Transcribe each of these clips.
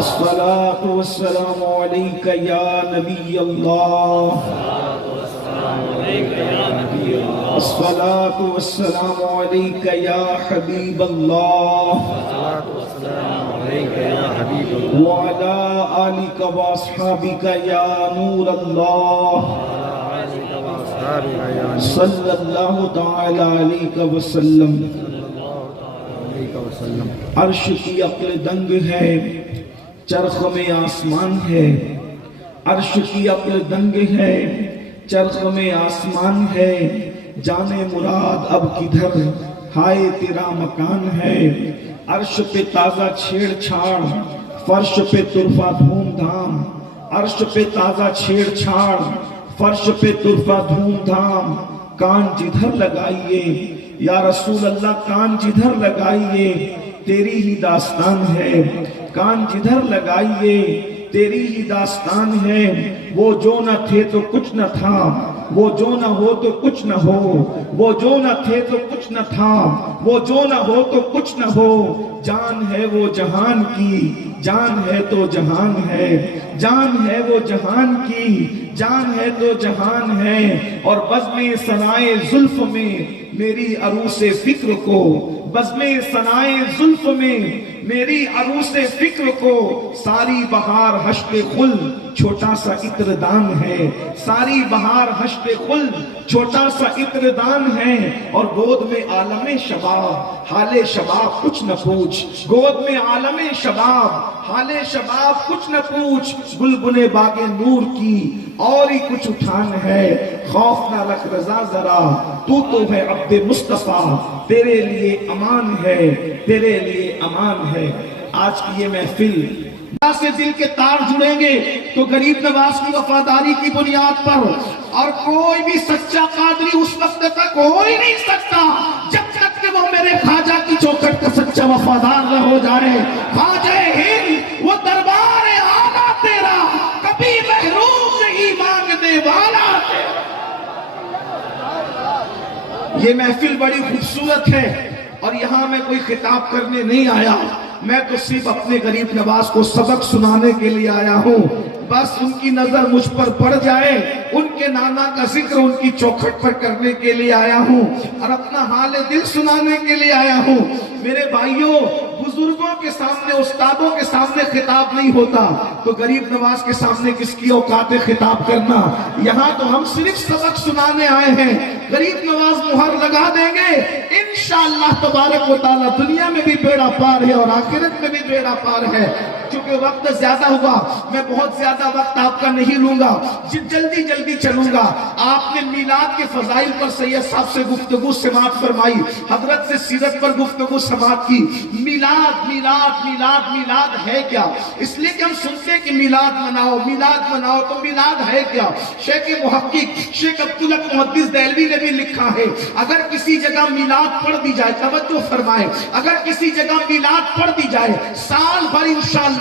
الصلاة والسلام عليك يا نبي الله. الصلاة والسلام عليك يا حبيب الله. وعلى آلك وأصحابك يا نور الله. صلی اللہ تعالی علیہ وسلم. عرش کی عقل دنگ ہے، چرخ میں آسمان ہے. عرش کی عقل دنگ ہے، چرخ میں آسمان ہے. جانے مراد اب کدھر، ہائے تیرا مکان ہے. عرش پہ تازہ چھیڑ چھاڑ، فرش پہ طرفہ دھوم دھام. عرش پہ تازہ چھیڑ چھاڑ، فرش پہ طرفہ دھوم دھام. کان جدھر لگائیے یا رسول اللہ، کان جدھر لگائیے تیری ہی داستان ہے. کان جدھر لگائیے تیری ہی داستان ہے. وہ جو نہ تھے تو کچھ نہ تھا، وہ جو نہ ہو تو کچھ نہ ہو. وہ جو نہ تھے تو کچھ نہ تھا، وہ جو نہ ہو تو کچھ نہ ہو. جان ہے وہ جہان کی، جان ہے تو جہان ہے. جان ہے وہ جہان کی، جان ہے تو جہان ہے. اور بزم ثنائے زلف میں میری عروس فکر کو، بزم ثنائے زلف میں میری عروس فکر کو. ساری بہار حشت خل چھوٹا سا عطر دان ہے. ساری بہار حشت خل چھوٹا سا عطر دان ہے. اور گود میں عالم شباب، حال شباب کچھ نہ پوچھ. گود میں عالم شباب، حال شباب کچھ نہ پوچھ. گلبنے باغ نور کی اور ہی کچھ اٹھان ہے. خوف نہ رکھ رضا ذرا، تو ہے عبد مصطفیٰ. تیرے لیے امان ہے، تیرے لیے امان ہے. آج کی یہ محفل سے دل کے تار جڑیں گے تو غریب نواز کی وفاداری کی بنیاد پر. اور کوئی بھی سچا قادری اس وقت تک ہو ہی نہیں سکتا جب تک کہ وہ میرے خواجہ کی چوکھٹ کا سچا وفادار نہ ہو جائے. خواجہ ہند وہ دربار آنا تیرا، کبھی محروم نہیں مانگنے والا تیرا. یہ محفل بڑی خوبصورت ہے اور یہاں میں کوئی خطاب کرنے نہیں آیا. میں تو صرف اپنے غریب نواز کو سبق سنانے کے لیے آیا ہوں. بس ان کی نظر مجھ پر پڑ جائے، ان کے نانا کا ذکر ان کی چوکھٹ پر کرنے کے لیے آیا ہوں اور اپنا حال دل سنانے کے لیے آیا ہوں. میرے بھائیوں، بزرگوں کے سامنے، استادوں کے سامنے خطاب نہیں ہوتا تو غریب نواز کے سامنے کس کی اوقات خطاب کرنا. یہاں تو ہم صرف سبق سنانے آئے ہیں. غریب نواز مہر لگا دیں گے انشاءاللہ تبارک و تعالی. دنیا میں بھی بیڑا پار ہے اور آخرت میں بھی بیڑا پار ہے. چونکہ وقت زیادہ ہوا، میں بہت زیادہ وقت آپ کا نہیں لوں گا، جلدی جلدی چلوں گا. آپ نے میلاد کے فضائل پر سید صاحب سے گفتگو سماعت فرمائی، حضرت سے سیرت پر گفتگو سماعت کی. میلاد میلاد میلاد میلاد ہے کیا؟ اس لیے کہ ہم سنتے ہیں کہ میلاد مناؤ میلاد مناؤ، تو میلاد ہے کیا؟ شیخ محقق شیخ عبدالحق محدث دہلوی نے بھی لکھا ہے اگر کسی جگہ میلاد پڑھ دی جائے، توجہ فرمائے، اگر کسی جگہ میلاد پڑھ دی جائے سال بھر انشاءاللہ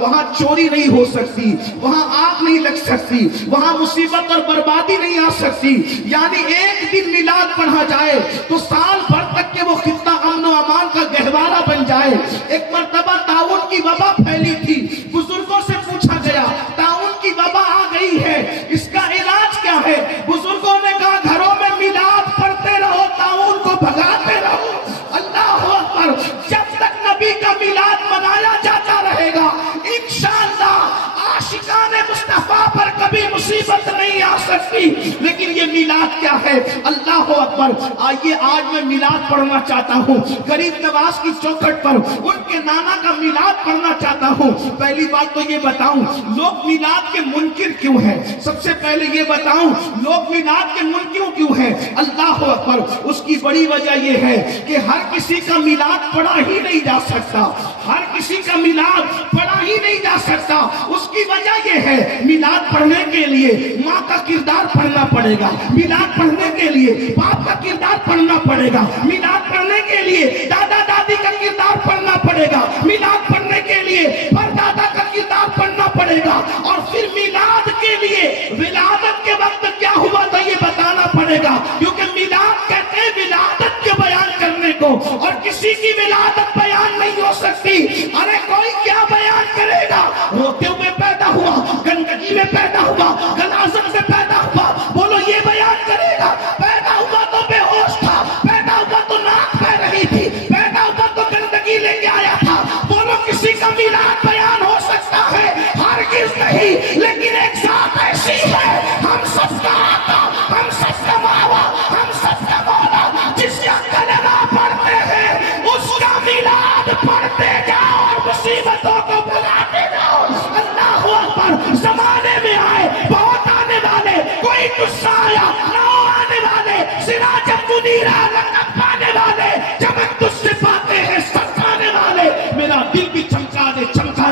وہاں چوری نہیں ہو سکتی، وہاں آگ نہیں لگ سکتی، وہاں مصیبت اور بربادی نہیں آ سکتی. یعنی ایک دن میلاد پڑھا جائے تو سال بھر تک کہ وہ خطہ امن و امان کا گہوارہ بن جائے. ایک مرتبہ طاعون کی وبا پھیلی تھی، بزرگوں سے پوچھا گیا طاعون کی وبا آ گئی ہے، اس کا علاج کیا ہے؟ بزرگوں نے کہا گھروں میں میلاد پڑھتے رہو، طاعون کو بھگاتے رہو. اللہ اکبر. جب تک نبی کا میلاد منایا جاتا رہے گا انشاءاللہ عاشقان مصطفیٰ پر کبھی مصیبت نہیں آ سکتی. لیکن یہ میلاد کیا ہے؟ اللہ اکبر. آئیے آج میں میلاد پڑھنا چاہتا ہوں، غریب نواز کی چوکھٹ پر ان کے نانا کا میلاد پڑھنا چاہتا ہوں. پہلی بات تو یہ بتاؤں لوگ میلاد کے منکر کیوں ہیں. سب سے پہلے یہ بتاؤں لوگ میلاد کے منکر کیوں ہیں. اللہ اکبر. اس کی بڑی وجہ یہ ہے کہ ہر کسی کا میلاد پڑھا ہی نہیں جا سکتا، ہر کسی کا میلاد پڑھا ہی نہیں جا سکتا. اس کی وجہ یہ ہے میلاد پڑھنے کے لیے ماں کا کردار پڑھنا پڑے گا، میلاد پڑھنے کے لیے باپ کا کردار پڑھنا پڑے گا، میلاد پڑھنے کے لیے دادا دادی کا کردار پڑھنا پڑے گا، میلاد پڑھنے کے لیے پردادا کا کردار پڑھنا پڑے گا. اور پھر میلاد کے لیے ولادت کے وقت کیا ہوا تھا یہ بتانا پڑے گا. کیونکہ میلاد کہتے ہیں ولادت کے بیان کرنے کو، اور کسی کی ولادت بیان نہیں ہو سکتی. ارے کوئی کیا بیان کرے گا؟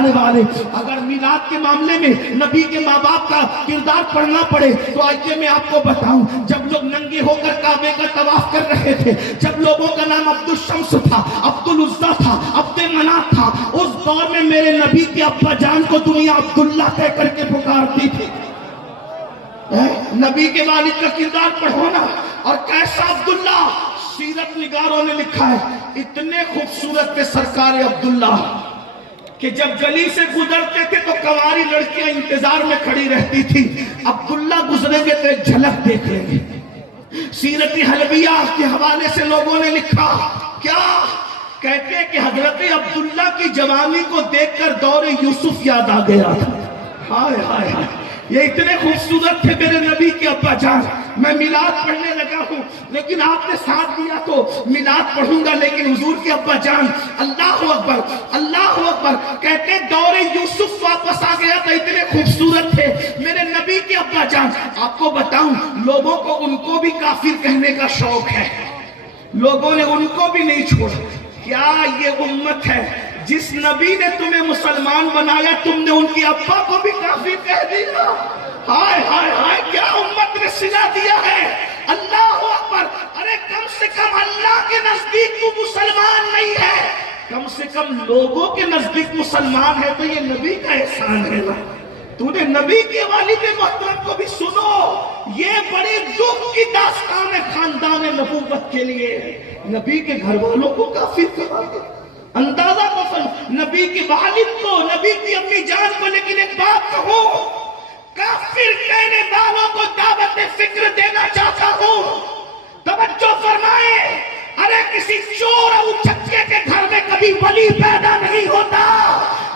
جانے والے، اگر میلاد کے معاملے میں نبی کے ماں باپ کا کردار پڑھنا پڑے تو آئیے میں آپ کو بتاؤں، جب لوگ ننگے ہو کر کعبے کا طواف کر رہے تھے، جب لوگوں کا نام عبد الشمس تھا، عبد العزیٰ تھا، عبد مناف تھا، اس دور میں میرے نبی کے ابا جان کو دنیا عبداللہ کہہ کر کے پکارتی تھی۔ نبی کے والد کا کردار پڑھو نا، اور کیسا عبداللہ، سیرت نگاروں نے لکھا ہے اتنے خوبصورت تھے سرکار عبداللہ کہ جب گلی سے گزرتے تھے تو کنواری لڑکیاں انتظار میں کھڑی رہتی تھی، عبداللہ گزریں گے تو ایک جھلک دیکھ لیں گے۔ سیرت حلبیہ کے حوالے سے لوگوں نے لکھا کیا کہتے کہ حضرت عبداللہ کی جوانی کو دیکھ کر دور یوسف یاد آ گیا تھا۔ ہائے ہائے ہائے، یہ اتنے خوبصورت تھے میرے نبی کے ابا جان۔ میں میلاد پڑھنے لگا ہوں، لیکن آپ نے ساتھ دیا تو میلاد پڑھوں گا، لیکن حضور کے ابا جان، اللہ اکبر اللہ اکبر، کہتے دور یوسف واپس آ گیا تھا، اتنے خوبصورت تھے میرے نبی کے ابا جان۔ آپ کو بتاؤں، لوگوں کو ان کو بھی کافر کہنے کا شوق ہے، لوگوں نے ان کو بھی نہیں چھوڑا۔ کیا یہ امت ہے جس نبی نے تمہیں مسلمان بنایا، تم نے ان کی ابا کو بھی کافر کہہ دیا؟ ہائے ہائے ہائے، کیا امت نے سلا دیا ہے۔ اللہ اکبر، ارے کم سے کم اللہ کے نزدیک تو مسلمان نہیں ہے، کم سے کم لوگوں کے نزدیک مسلمان ہے، تو یہ نبی کا احسان ہے نا۔ تو نے نبی کے والد محترم کو بھی سنو، یہ بڑی دکھ کی داستان ہے خاندان نبوت کے لیے، نبی کے گھر والوں کو کافر کہا گیا۔ اندازہ کو نبی کے والد کو، نبی کی امی جان کو، لیکن ایک بات کہوں، کافر کہنے والوں کو دعوت فکر دینا چاہتا ہوں، توجہ فرمائے، ارے کسی چور اور چکے کے گھر میں کبھی ولی پیدا نہیں ہوتا،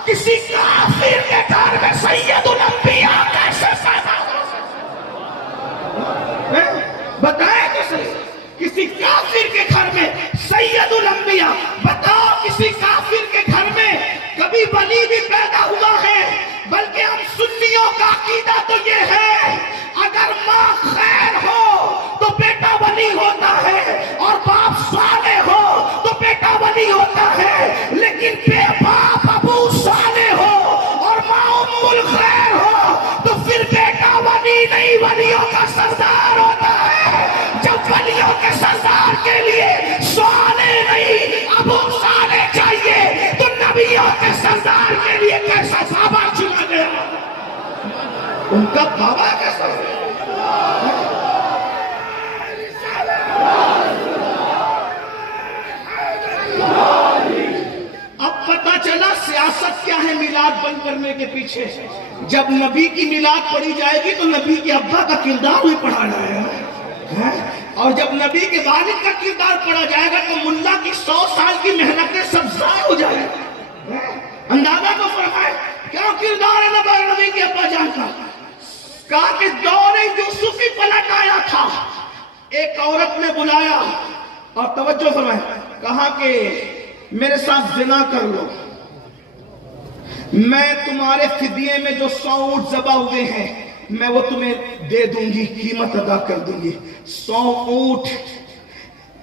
کسی کافر کے گھر میں سید الانبیاء کیسے پیدا ہو سکتا؟ بتائیں تو صحیح، کسی کافر کے گھر میں سید الانبیاء، بتاؤ کسی کافر کے گھر میں کبھی ولی بھی پیدا ہوا ہے؟ بلکہ ہم سنیوں کا عقیدہ تو یہ ہے، اگر ماں خیر ہو تو بیٹا ولی ہوتا ہے، اور باپ صالح ہو تو بیٹا ولی ہوتا ہے، لیکن بے باپ ابو صالح ہو اور ماں ام الخیر ہو تو پھر بیٹا ولی نہیں، ولیوں کا سردار ہوتا ہے۔ جب ولیوں کے سردار کے لیے صالح نہیں ابو صالح چاہیے، تو نبیوں کے سردار کے لیے کیسا بابا چنا گیا؟ ان کا بابا کیسا ہے؟ اب پتہ چلا سیاست کیا ہے میلاد بند کرنے کے پیچھے۔ جب نبی کی میلاد پڑھی جائے گی تو نبی کے ابا کا کردار بھی پڑھا جائے گا، اور جب نبی کے والد کا کردار پڑھا جائے گا تو ملا کی 100 سال کی محنتیں سب ضائع ہو جائے گا۔ اندازہ تو فرمائے کیا کردار ہے نبی کے ابا جان کا۔ کہا کہ دور یوسف ہی پلٹ آیا تھا، ایک عورت نے بلایا اور توجہ فرمائے، کہا کہ میرے ساتھ زنا کر لو، میں تمہارے فدیے میں جو 100 اونٹ ذبح ہوئے ہیں میں وہ تمہیں دے دوں گی، قیمت ادا کر دوں گی۔ 100 اونٹ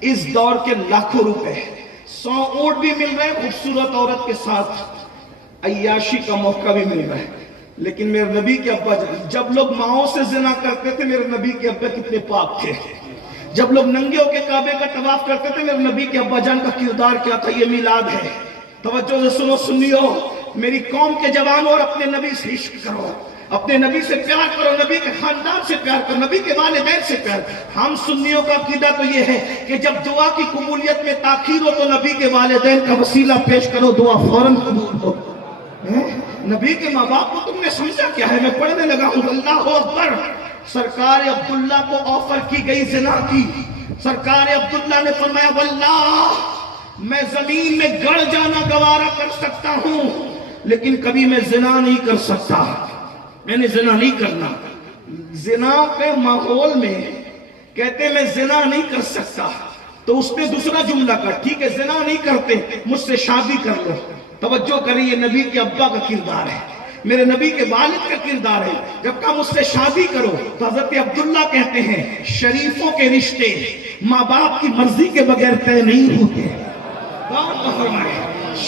اس دور کے لاکھوں روپے، 100 اونٹ بھی مل رہے ہیں، خوبصورت عورت کے ساتھ عیاشی کا موقع بھی مل رہا ہے۔ لیکن میرے نبی کے ابا جب لوگ ماؤں سے زنا کرتے تھے، میرے نبی کے ابا کتنے پاک تھے۔ جب لوگ ننگے ہو کے کعبے کا طواف کرتے تھے، میرے نبی کے ابا جان کا کردار کیا تھا۔ یہ میلاد ہے، توجہ سے سنو سنیو، میری قوم کے جوانوں، اور اپنے نبی سے عشق کرو، اپنے نبی سے پیار کرو، نبی کے خاندان سے پیار کرو، نبی کے والدین سے پیار۔ ہم سنیوں کا عقیدہ تو یہ ہے کہ جب دعا کی قبولیت میں تاخیر ہو تو نبی کے والدین کا وسیلہ پیش کرو، دعا فوراً قبول ہو۔ نبی کے ماں باپ کو تم نے سمجھا کیا ہے؟ میں پڑھنے لگا ہوں، اللہ اکبر، سرکار عبداللہ کو آفر کی گئی زنا کی۔ سرکار عبداللہ نے فرمایا واللہ میں زمین میں گڑ جانا گوارا کر سکتا ہوں، لیکن کبھی میں زنا نہیں کر سکتا، میں نے زنا نہیں کرنا۔ زنا کے ماحول میں کہتے میں زنا نہیں کر سکتا، تو اس نے دوسرا جملہ کہا ٹھیک ہے زنا نہیں کرتے، مجھ سے شادی کر لو۔ توجہ کریں، یہ نبی کے ابا کا کردار ہے، میرے نبی کے والد کا کردار ہے۔ جب کہا مجھ سے شادی کرو تو حضرت عبداللہ کہتے ہیں شریفوں کے رشتے ماں باپ کی مرضی کے بغیر طے نہیں ہوتے۔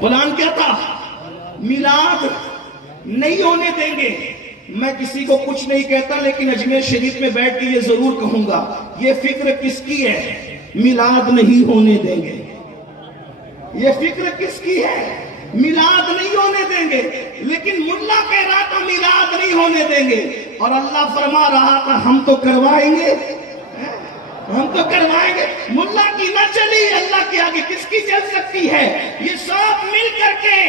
پلان کیا تھا؟ میلاد نہیں ہونے دیں گے. میں کسی کو کچھ نہیں کہتا لیکن اجمیر شریف میں بیٹھ کے یہ ضرور کہوں گا, یہ فکر کس کی ہے؟ میلاد نہیں ہونے دیں گے. یہ فکر کس کی ہے؟ میلاد نہیں ہونے دیں گے. لیکن ملا کہہ رہا تھا میلاد نہیں ہونے دیں گے, اور اللہ فرما رہا تھا ہم تو کروائیں گے, ہم تو کروائیں گے. ملا کی نہ چلی, اللہ کے آگے کس کی چل سکتی ہے؟ یہ سب مل کر کے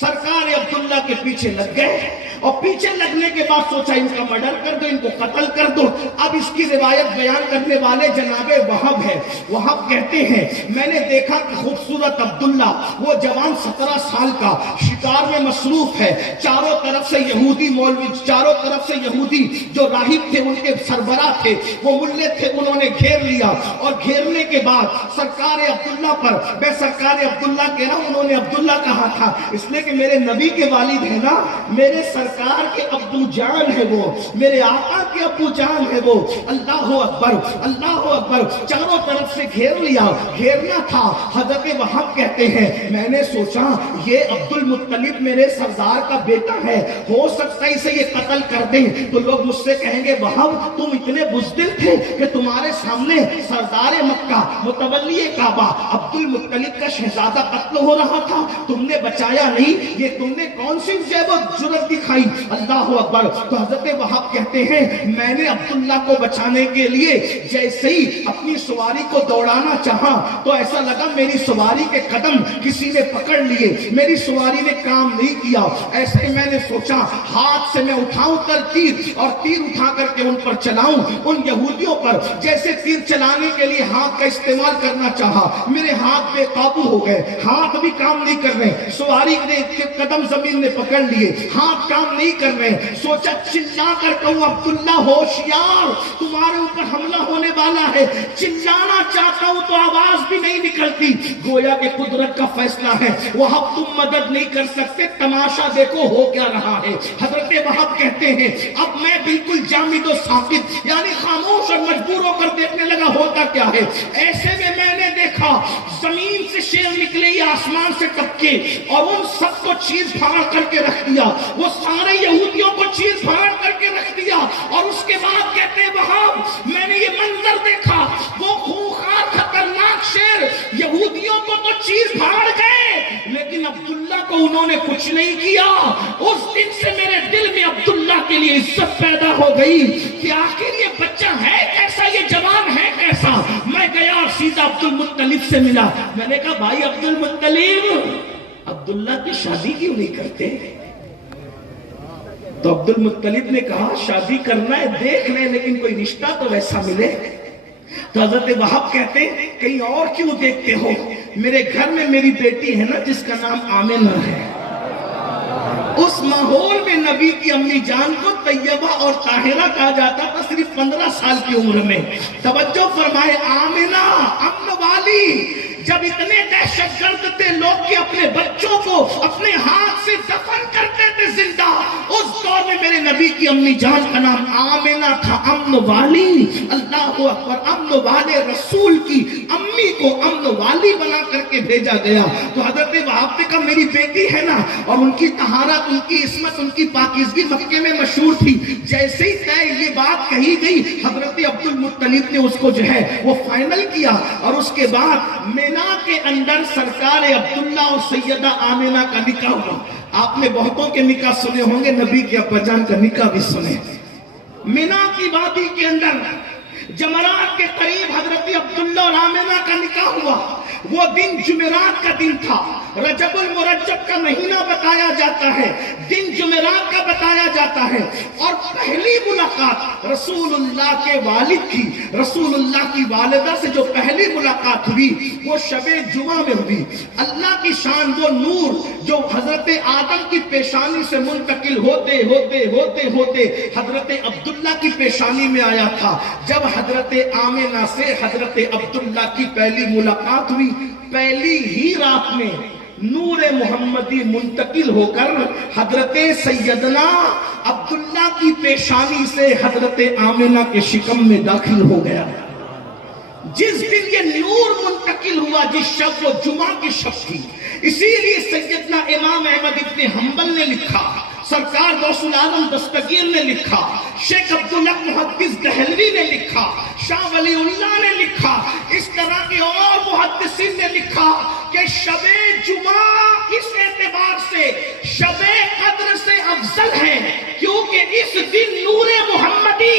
سرکار عبداللہ کے پیچھے لگ گئے, اور پیچھے لگنے کے بعد سوچا ان کا مرڈر کر دو, ان کو قتل کر دو. اب اس کی روایت بیان کرنے والے جناب وہب ہے. وہب کہتے ہیں میں نے دیکھا کہ خوبصورت عبداللہ وہ جوان 17 سال کا شکار میں مصروف ہے. چاروں طرف سے یہودی مولوی, چاروں طرف سے یہودی جو راہب تھے ان کے سربراہ تھے, وہ ملے تھے, انہوں نے گھیر لیا. اور گھیرنے کے بعد سرکار عبداللہ پر, میں سرکار عبداللہ کہہ رہا ہوں, انہوں نے عبداللہ کہا تھا اس لیے کہ میرے نبی کے والد ہیں نا, میرے سرکار کے ابو جان ہے وہ, میرے آقا کے ابو جان ہے وہ. اللہ اکبر, اللہ اکبر. چاروں طرف سے گھیر لیا, گھیرنا تھا. حضرت وہب کہتے ہیں میں نے سوچا یہ عبد المطلب میرے سردار کا بیٹا ہے, ہو سکتا ہے اسے یہ قتل کر دیں تو لوگ مجھ سے کہیں گے وہب تم اتنے بزدل تھے کہ تمہارے سامنے سردار مکہ متولی کعبہ عبد المطلب کا شہزادہ قتل ہو رہا تھا, تم نے بچایا نہیں, یہ تم نے کون سی جرأت دکھائی؟ اللہ اکبر. تو حضرت وہب کہتے ہیں میں نے عبداللہ کو بچانے کے لیے جیسے ہی اپنی سواری کو دوڑانا چاہا تو ایسا لگا میری سواری کے قدم کسی نے پکڑ لیے, میری سواری نے کام نہیں کیا. ایسے ہی میں نے سوچا ہاتھ سے میں اٹھاؤں تیر, اور تیر اٹھا کر کے ان پر چلاؤں, ان یہودیوں پر. جیسے تیر چلانے کے لیے ہاتھ کا استعمال کرنا چاہا, میرے ہاتھ بے قابو ہو گئے, ہاتھ بھی کام نہیں کر رہے, سواری نے قدم زمین نے پکڑ لیے, ہاتھ کام نہیں کر رہے. سوچا چلا کر کہوں عبداللہ ہوشیار, تمہارے اوپر حملہ ہونے والا ہے. چلانا چاہتا ہوں تو آواز بھی نہیں نکلتی, گویا کہ قدرت کا فیصلہ ہے. وہب تم مدد نہیں کر سکتے, تماشا دیکھو ہو کیا رہا ہے. حضرت وہب کہتے ہیں اب میں بالکل جامد و ساکت یعنی خاموش اور مجبور ہو کر دیکھنے لگا ہوتا کیا ہے. ایسے میں نے دیکھا زمین سے شیر نکلے یا آسمان سے ٹپکے, اور ان سب کو چیز پھاڑ کر کے رکھ دیا, وہ سارے یہودیوں کو چیز پھاڑ کر کے رکھ دیا. اور اس کے بعد کہتے ہیں وہب میں نے یہ منظر دیکھا, وہ خونخوار خطرناک شیر یہودیوں کو تو چیز پھاڑ گئے لیکن عبداللہ کو انہوں نے کچھ نہیں کیا. اس دن سے میرے دل میں عبداللہ کے لیے عزت پیدا ہو گئی کہ آخر یہ بچہ ہے کیسا, یہ جوان ہے کیسا. میں گیا اور سیدھا عبد المطلب سے ملا. میں نے کہا بھائی عبد المطلب عبداللہ کی شادی کیوں نہیں کرتے؟ تو عبد المطلب نے کہا شادی کرنا ہے دیکھ لیں لیکن کوئی رشتہ تو ویسا ملے. تو حضرت وہب کہتے ہیں کہیں اور کیوں دیکھتے ہو, میرے گھر میں میری بیٹی ہے نا جس کا نام آمنہ ہے, اس ماحول میں نبی کی امی جان کو طیبہ اور طاہرہ کہا جاتا تھا صرف 15 سال کی عمر میں. توجہ فرمائے, آمنہ امن والی. جب اتنے دہشت گرد تھے لوگ کہ اپنے بچوں کو اپنے ہاتھ سے دفن کرتے تھے زندہ, اس دور میں میرے نبی کی امی جان کا نام آمنہ تھا, امن والی. اللہ اکبر, امن والے رسول کی امی کو امن والی بنا کر کے بھیجا گیا. تو حضرت وہب نے کہا میری بیٹی ہے نا, اور ان کی طہارت, ان کی عصمت, ان کی پاکیزگی مکے میں مشہور تھی. جیسے ہی طے یہ بات کہی گئی حضرت عبد المطلب نے اس کو جو ہے وہ فائنل کیا, اور اس کے بعد مینا کے اندر سرکار عبداللہ اور سیدہ آمنہ کا نکاح ہوا. آپ نے بہتوں کے نکاح سنے ہوں گے, نبی کے ابا جان کا نکاح بھی سنے. مینا کی وادی کے اندر جمرات کے قریب حضرت عبداللہ اور آمنہ کا نکاح ہوا. وہ دن جمعرات کا دن تھا, رجب المرجب کا مہینہ بتایا جاتا ہے, دن جمعرات کا بتایا جاتا ہے. اور پہلی ملاقات رسول اللہ کے والد کی, رسول اللہ کی والدہ سے جو پہلی ملاقات ہوئی وہ شب جمعہ میں ہوئی. اللہ کی شان, وہ نور جو حضرت آدم کی پیشانی سے منتقل ہوتے ہوتے ہوتے ہوتے حضرت عبداللہ کی پیشانی میں آیا تھا. جب حضرت آمنہ سے حضرت عبداللہ کی پہلی ملاقات ہوئی, پہلی ہی رات میں نور محمدی منتقل ہو کر حضرت سیدنا عبداللہ کی پیشانی سے حضرت آمنہ کے شکم میں داخل ہو گیا. جس دن یہ نور منتقل ہوا, جس شب وہ جمعہ کی شب تھی, اسی لیے جتنا امام احمد ابن حنبل نے لکھا، سرکار غوث العالم دستگیر نے لکھا، شیخ عبداللہ محدث دہلوی نے لکھا، شاہ ولی اللہ نے لکھا، اس طرح کے اور محدثین نے لکھا کہ شب جمعہ اس اعتبار سے شب قدر سے افضل ہے کیونکہ اس دن نور محمدی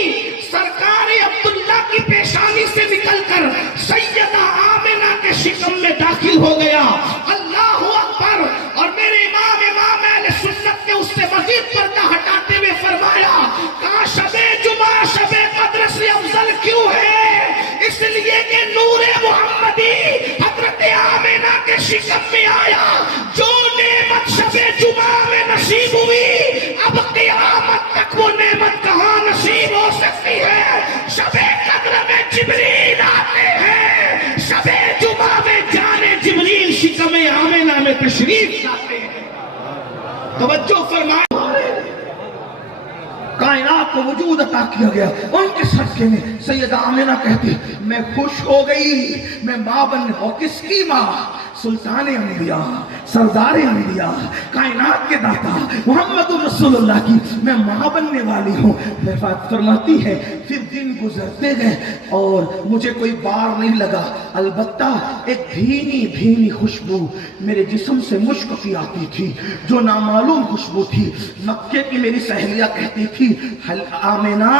سرکار عبداللہ کی پیشانی سے نکل کر سیدہ آمنہ کے شکم میں داخل ہو گیا۔ اللہ اکبر۔ اور میرے امام اہل سنت نے اس سے مزید پردہ ہٹاتے ہوئے فرمایا، کہا شب جمعہ شب قدر سے افضل کیوں ہے؟ اس لیے کہ نور محمدی حضرت آمنہ کے شکم میں آیا۔ جو نعمت شب جمعہ میں نصیب ہوئی، اب قیامت تک وہ نعمت کہاں نصیب ہو سکتی ہے؟ شب قدر میں جبریل آتے ہیں، شب جمعہ میں جانے جبریل شکم آمنہ میں تشریف لاتے ہیں۔ توجہ فرمائیں، کائنات کو وجود عطا کیا گیا ان کے صدقے میں۔ سیدہ آمنہ کہتی میں خوش ہو گئی، میں ماں بننے اور کس کی ماں؟ سلطان انبیاء، سردار انبیاء، کائنات کے داتا محمد رسول اللہ کی میں ماں بننے والی ہوں۔ فرماتی ہے پھر دن گزرتے گئے اور مجھے کوئی بار نہیں لگا، البتہ ایک بھینی بھینی خوشبو میرے جسم سے مشک کی آتی تھی جو نامعلوم خوشبو تھی۔ مکے کی میری سہیلیاں کہتی تھی آمنہ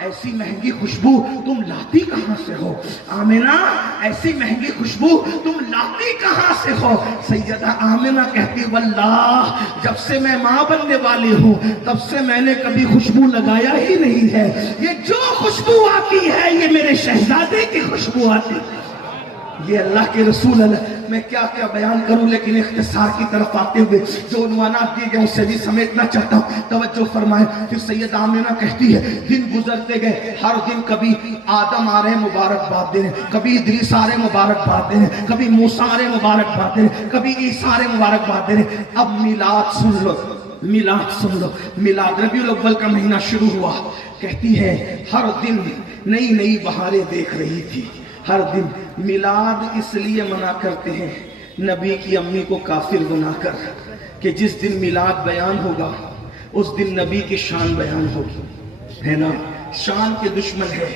ایسی مہنگی خوشبو تم لاتی کہاں سے ہو؟ آمنہ ایسی مہنگی خوشبو تم لاتی کہاں سے ہو؟ سیدہ آمنہ کہتی واللہ جب سے میں ماں بننے والی ہوں تب سے میں نے کبھی خوشبو لگایا ہی نہیں ہے، یہ جو خوشبو آتی ہے یہ میرے شہزادے کی خوشبو آتی ہے۔ یہ اللہ کے رسول اللہ، میں کیا کیا بیان کروں، لیکن اختصار کی طرف آتے ہوئے جو عنوانات دیے گئے اسے بھی سمیٹنا چاہتا ہوں۔ توجہ فرمائیں، پھر سید آمنہ کہتی ہے دن گزرتے گئے، ہر دن کبھی آدم آ رہے مبارکباد دینے، کبھی ادریس آ رہے مبارکباد دینے، کبھی موسیٰ آ رہے مبارکباد دینے، کبھی عیسیٰ آ رہے مبارکباد دینے۔ اب میلاد سن لو، میلاد سن لو، میلاد ربیع الاول کا مہینہ شروع ہوا۔ کہتی ہے ہر دن نئی نئی بہاریں دیکھ رہی تھی، ہر دن۔ میلاد اس لیے منع کرتے ہیں نبی کی امی کو کافر بنا کر کہ جس دن میلاد بیان ہوگا اس دن نبی کی شان بیان ہوگی، ہے نا؟ شان کے دشمن ہے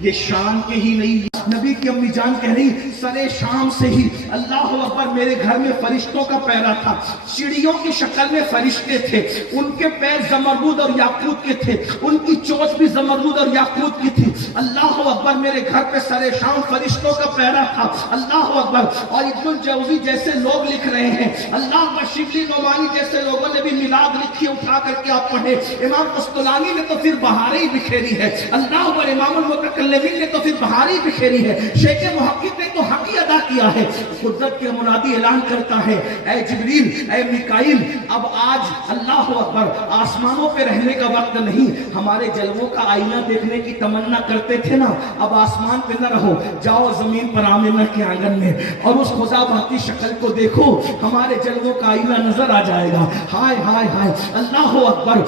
یہ، شان کے ہی نہیں۔ نبی کی امی جان کہہ رہی سرے شام سے ہی اللہ اکبر میرے گھر میں فرشتوں کا پیرا تھا، چڑیوں کی شکل میں فرشتے تھے، ان کے پیر زمرد اور یاقوت کے تھے، ان کی چونچ بھی زمرد اور یاقوت کی تھی۔ اللہ اکبر میرے گھر پہ سرے شام فرشتوں کا پیرا تھا، اللہ اکبر۔ اور ابن الجوزی جیسے لوگ لکھ رہے ہیں، اللہ اکبر، شبلی نعمانی جیسے لوگوں نے بھی میلاد لکھی، اٹھا کر کے آپ پڑھیں۔ امام قسطلانی نے تو پھر بہاریں ہی بکھیری ہے، اللہ اکبر۔ امام المتکلمین نے تو پھر بہاریں ہی بکھیری ہے، شیخ محقق نے تو حق ہی ادا کیا ہے۔ قدرت کے منادی اعلان کرتا ہے اے جبریل، اے میکائیل، اب آج اللہ اکبر آسمانوں پہ رہنے کا وقت نہیں، ہمارے جلووں کا آئینہ دیکھنے کی تمنا کرتے تھے نا، اب آسمان پہ نہ رہو، جاؤ زمین پر آمنہ کے آنگن میں اور اس خدا بھاتی شکل کو دیکھو، ہمارے جلووں کا آئینہ نظر آ جائے گا۔ ہائے ہائے ہائے، اللہ اکبر۔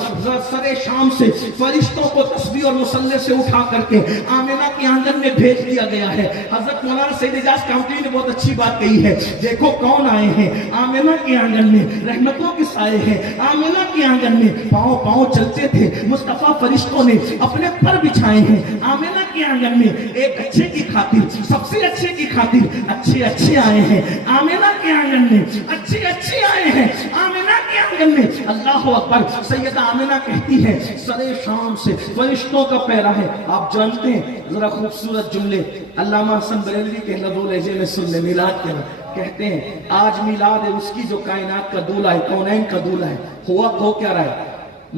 سرے شام سے فرشتوں کو تسبیح اور مصلی سے اٹھا کر کے آمنہ کے آنگن میں بھیج دیا گیا ہے۔ حضرت مولانا سید اعجاز کامٹی نے بہت اچھی بات کہی ہے، دیکھو کون آئے ہیں آمنہ کے آنگن میں، رحمتوں کے سائے ہیں آمنہ کے آنگن میں، پاؤں پاؤں چلتے تھے مصطفیٰ، فرشتوں نے اپنے پر بچھائے ہیں آمنہ کے آنگن میں، ایک اچھے کی خاطر، سب سے اچھے کی خاطر، اچھے اچھے آئے ہیں آمنہ کے آنگن میں، اچھے اچھے آئے ہیں آمنہ کے آنگن میں۔ اللہ اکبر۔ سیدہ آمنہ کہتی ہے سرے شام سے فرشتوں کا پیرا ہے۔ آپ جانتے ہیں، ذرا خوبصورت جملے علامہ حسن بریلوی کے لفظ و لہجے میں سن لیں میلاد کے وقت۔ کہتے ہیں آج میلاد ہے اس کی جو کائنات کا دولہ ہے، کونین کا دولہ ہے، ہو کیا رہا ہے؟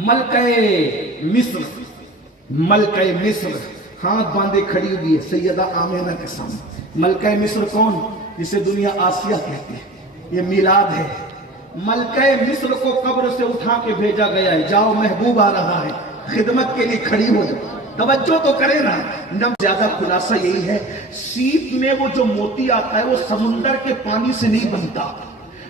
ملکہ مصر، ملکہ مصر ہاتھ باندھے کھڑی ہوئی ہے سیدہ آمنہ کے سامنے۔ ملکہ مصر کون؟ جسے دنیا آسیہ کہتے ہیں، یہ میلاد ہے۔ ملکہ مصر کو قبر سے اٹھا کے بھیجا گیا ہے، جاؤ محبوب آ رہا ہے، خدمت کے لیے کھڑی ہو جاؤ۔ توجہ تو کرے نا۔ زیادہ خلاصہ یہی ہے، سیپ میں وہ جو موتی آتا ہے وہ سمندر کے پانی سے نہیں بنتا،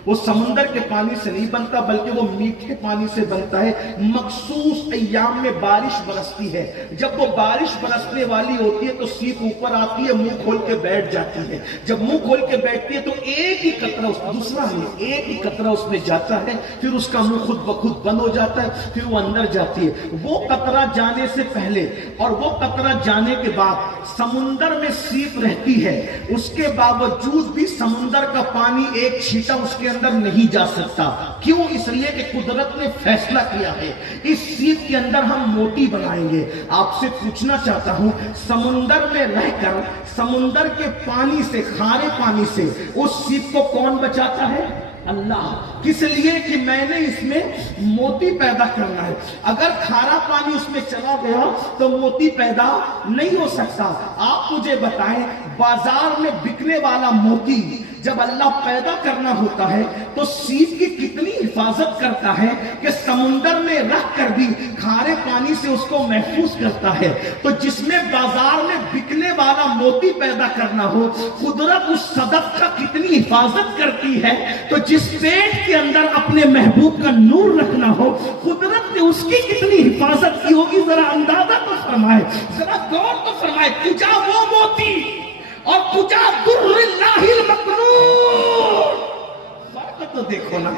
وہ سمندر کے پانی سے نہیں بنتا بلکہ وہ میٹھے پانی سے بنتا ہے. مخصوص ایام میں بارش برستی ہے. جب وہ بارش برسنے والی ہوتی ہے تو سیپ اوپر آتی ہے, منہ کھول کے بیٹھ جاتی ہے. جب منہ کھول کے بیٹھتی ہے تو ایک ہی قطرہ دوسرا نہیں, ایک ہی قطرہ اس میں جاتا ہے, پھر اس کا منہ خود بخود بند ہو جاتا ہے, پھر وہ اندر جاتی ہے. وہ قطرہ جانے سے پہلے اور وہ قطرہ جانے کے بعد سمندر میں سیپ رہتی ہے. اس کے باوجود بھی سمندر کا پانی ایک چھینٹا اس کے اندر نہیں جا سکتا. کیوں؟ اس لیے کہ قدرت نے فیصلہ کیا ہے اس سیپ کے اندر ہم موتی بنائیں گے. آپ سے پوچھنا چاہتا ہوں, سمندر میں رہ کر سمندر کے پانی سے, کھارے پانی سے اس سیپ کو کون بچاتا ہے؟ اللہ. کس لیے کہ میں نے اس میں موتی پیدا کرنا ہے. اگر کھارا پانی اس میں چلا گیا تو موتی پیدا نہیں ہو سکتا. آپ مجھے بتائیں, بازار میں بکنے والا موتی جب اللہ پیدا کرنا ہوتا ہے تو سیپ کی کتنی حفاظت کرتا ہے کہ سمندر میں رکھ کر بھی کھارے پانی سے اس کو محفوظ کرتا ہے. تو جس میں بازار میں بکنے والا موتی پیدا کرنا ہو, قدرت اس صدف کا کتنی حفاظت کرتی ہے. تو جس پیٹ کے اندر اپنے محبوب کا نور رکھنا ہو, قدرت نے اس کی کتنی حفاظت کی ہوگی. ذرا اندازہ تو فرمائے, ذرا غور تو فرمائے. کجا وہ موتی اور کجا در اللہ المکنون. فرق تو دیکھو نا,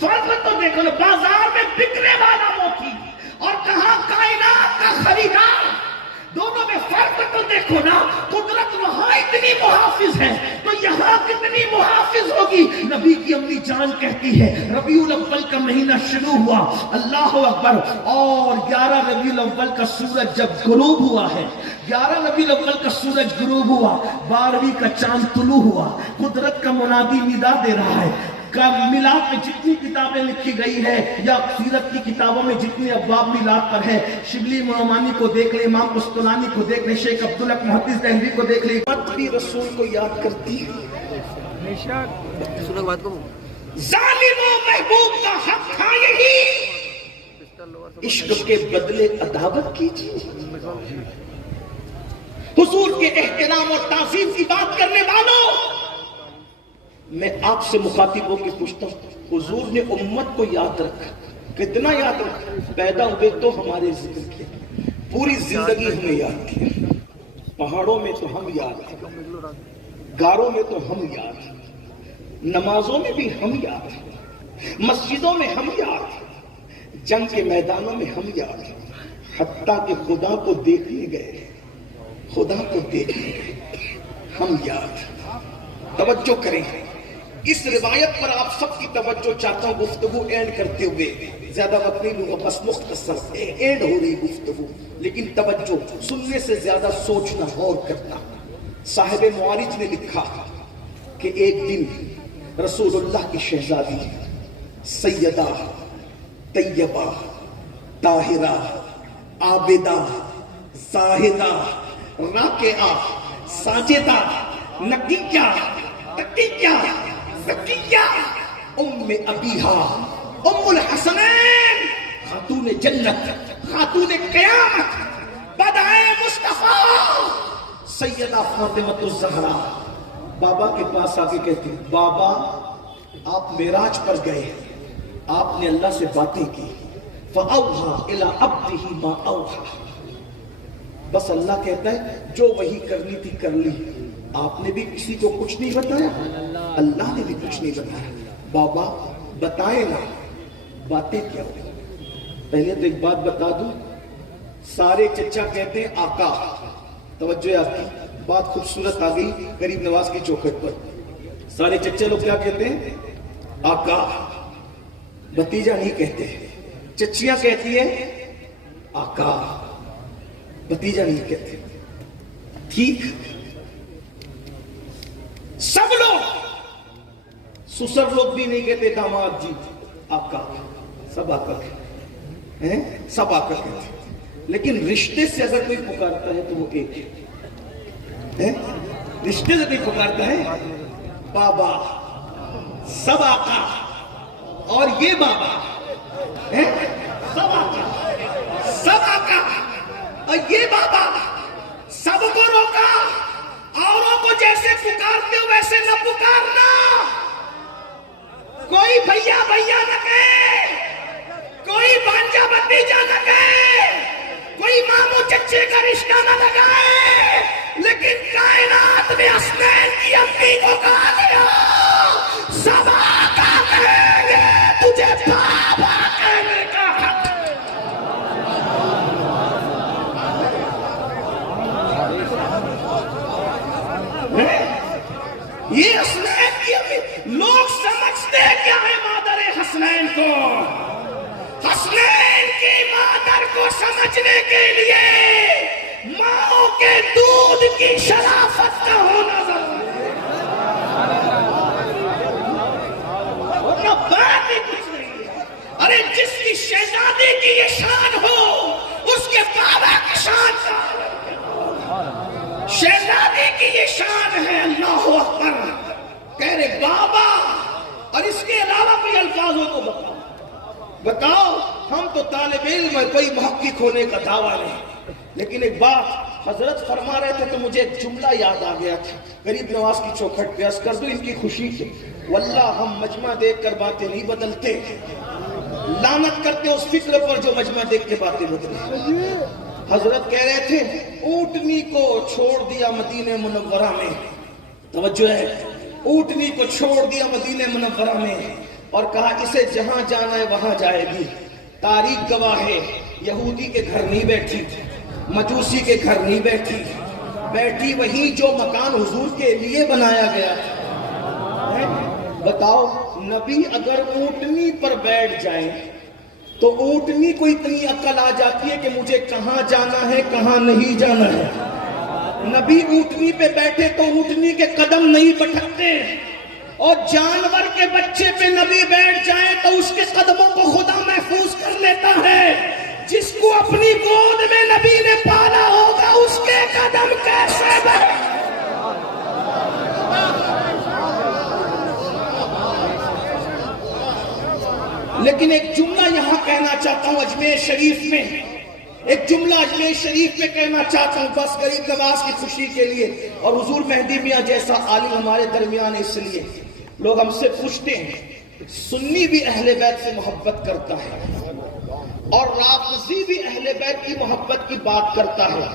فرق تو دیکھو نا. بازار میں بکنے والا موتی اور کہاں کائنات کا خریدار, دونوں میں فرق تو دیکھو نا. قدرت وہاں اتنی محافظ ہے تو یہاں کتنی محافظ ہوگی. نبی کی امی جان کہتی ہے ربیع الاول کا مہینہ شروع ہوا, اللہ اکبر, اور 11 ربیع الاول کا سورج جب غروب ہوا ہے, 11 ربیع الاول کا سورج غروب ہوا, 12ویں کا چاند طلوع ہوا. قدرت کا منادی ندا دے رہا ہے. میلاد میں جتنی کتابیں لکھی گئی ہے یا سیرت کی کتابوں میں جتنے ابواب میلاد پر ہے, شبلی نعمانی کو دیکھ لیں, امام قسطلانی کو دیکھ لیں, شیخ عبداللہ محدث دہلوی کو دیکھ لیں, مت بھی رسول کو یاد کرتی ہے. ظالم و محبوب کا حق تھا یہی, عشق کے بدلے عداوت کیجیے. حضور کے احترام اور تعظیم کی بات کرنے والوں, میں آپ سے مخاطب ہو کے پوچھتا ہوں, حضور نے امت کو یاد رکھا. کتنا یاد رکھا؟ پیدا ہوئے تو ہمارے ذکر کیا, پوری زندگی ہمیں یاد کیا. پہاڑوں میں تو ہم یاد ہیں, گاروں میں تو ہم یاد ہیں, نمازوں میں بھی ہم یاد ہیں, مسجدوں میں ہم یاد ہیں, جنگ کے میدانوں میں ہم یاد ہیں, حتیٰ کہ خدا کو دیکھنے گئے, خدا کو دیکھنے گئے ہم یاد ہیں. توجہ کریں, اس روایت پر آپ سب کی توجہ چاہتا ہوں. گفتگو اینڈ کرتے ہوئے, زیادہ وقت نہیں لوں گا, بس مختصر اینڈ ہو رہی گفتگو, لیکن توجہ, سننے سے زیادہ سوچنا, غور کرنا. صاحب معارج نے لکھا کہ ایک دن رسول اللہ کی شہزادی سیدہ طیبہ طاہرہ عابدہ زاہدہ راکعہ ساجدہ نقیہ تقیہ زکیہ ام ابیہا ام الحسنین, خاتون جنت, خاتون قیامت, بدائے مصطفیٰ سیدہ فاطمہ الزہرا بابا کے پاس آ کے کہتی, بابا آپ معراج پر گئے, آپ نے اللہ سے باتیں کی, فَأَوْحَا إِلَىٰ عَبْدِهِ مَا أَوْحَا. بس اللہ کہتا ہے جو وہی کرنی تھی کر لی. آپ نے بھی کسی کو کچھ نہیں بتایا, اللہ نے بھی کچھ نہیں بتایا. بابا بتائے نا باتیں کیا ہو. پہلے تو ایک بات بتا دوں, سارے چچا کہتے ہیں آقا. توجہ آپ کی, بات خوبصورت آ گئی غریب نواز کی چوکھٹ پر. سارے چچے لوگ کیا کہتے ہیں؟ آقا. بھتیجا نہیں کہتے, چچیاں کہتی ہے آقا, بھتیجا نہیں کہتے. ٹھیک, سب لوگ, سسر لوگ بھی نہیں کہتے داماد جی آقا, سب آقا کہتے ہیں, سب آقا کہتے ہیں. لیکن رشتے سے اگر کوئی پکارتا ہے تو وہ ایک ہے, رشتے سے کوئی پکارتا ہے بابا, سب آقا, اور یہ بابا, سب آقا, سب آقا, اور یہ بابا. سب کو روکا, اوروں کو جیسے پکارتے ہو ویسے نہ پکارنا. کوئی بھیا بھیا نہ کہے، کوئی بانجا بھتیجا نہ کہے، کوئی ماموں چچے کا رشتہ نہ لگائے، لیکن کائنات میں حسنین کی امی کو کہا گیا سب آقا کہیں گے تجھے بابا کہنے کا حق۔ یہ حسنین کی امی، لوگ سمجھتے کیا ہے مادر حسنین کو؟ حسنین کی مادر کو سمجھنے کے لیے ماں کے دودھ کی شرافت کا ہونا ضروری ہے، ورنہ بات ہی کچھ نہیں ہے۔ ارے جس کی شہزادی کی یہ شان ہو اس کے بابا کی شان کا، شہزادی کی یہ شان ہے اللہ اکبر، کہہ رہے بابا، اور اس کے علاوہ کوئی الفاظوں کو بتاؤ، ہم تو طالب علم ہے، کوئی محقق ہونے کا دعویٰ نہیں، لیکن ایک بات حضرت فرما رہے تھے تو مجھے ایک جملہ یاد آ گیا تھا غریب نواز کی چوکھٹ پہ، عرض کر دوں ان کی خوشی سے، واللہ ہم مجمع دیکھ کر باتیں نہیں بدلتے، لعنت کرتے اس فکر پر جو مجمع دیکھ کے باتیں بدلے۔ حضرت کہہ رہے تھے اونٹنی کو چھوڑ دیا مدینہ منورہ میں، توجہ ہے، اونٹنی کو چھوڑ دیا مدینہ منورہ میں، اور کہا اسے جہاں جانا ہے وہاں جائے گی۔ تاریخ گواہ ہے یہودی کے گھر نہیں بیٹھی، مجوسی کے گھر نہیں بیٹھی، بیٹھی وہیں جو مکان حضور کے لیے بنایا گیا تھا۔ بتاؤ نبی اگر اونٹنی پر بیٹھ جائیں تو اونٹنی کو اتنی عقل آ جاتی ہے کہ مجھے کہاں جانا ہے کہاں نہیں جانا ہے۔ نبی اونٹنی پہ بیٹھے تو اونٹنی کے قدم نہیں بٹھکتے، اور جانور کے بچے پہ نبی بیٹھ جائے تو اس کے قدموں کو خدا محفوظ کر لیتا ہے۔ جس کو اپنی گود میں نبی نے پالا ہوگا اس کے قدم کیسے بڑھیں۔ لیکن ایک جملہ یہاں کہنا چاہتا ہوں اجمیر شریف میں، ایک جملہ اجمیر شریف میں کہنا چاہتا ہوں بس غریب نواز کی خوشی کے لیے، اور حضور مہدی میاں جیسا عالم ہمارے درمیان ہے، اس لیے لوگ ہم سے پوچھتے ہیں سنی بھی اہل بیت سے محبت کرتا ہے اور رافضی بھی اہل بیت کی محبت کی بات کرتا ہے،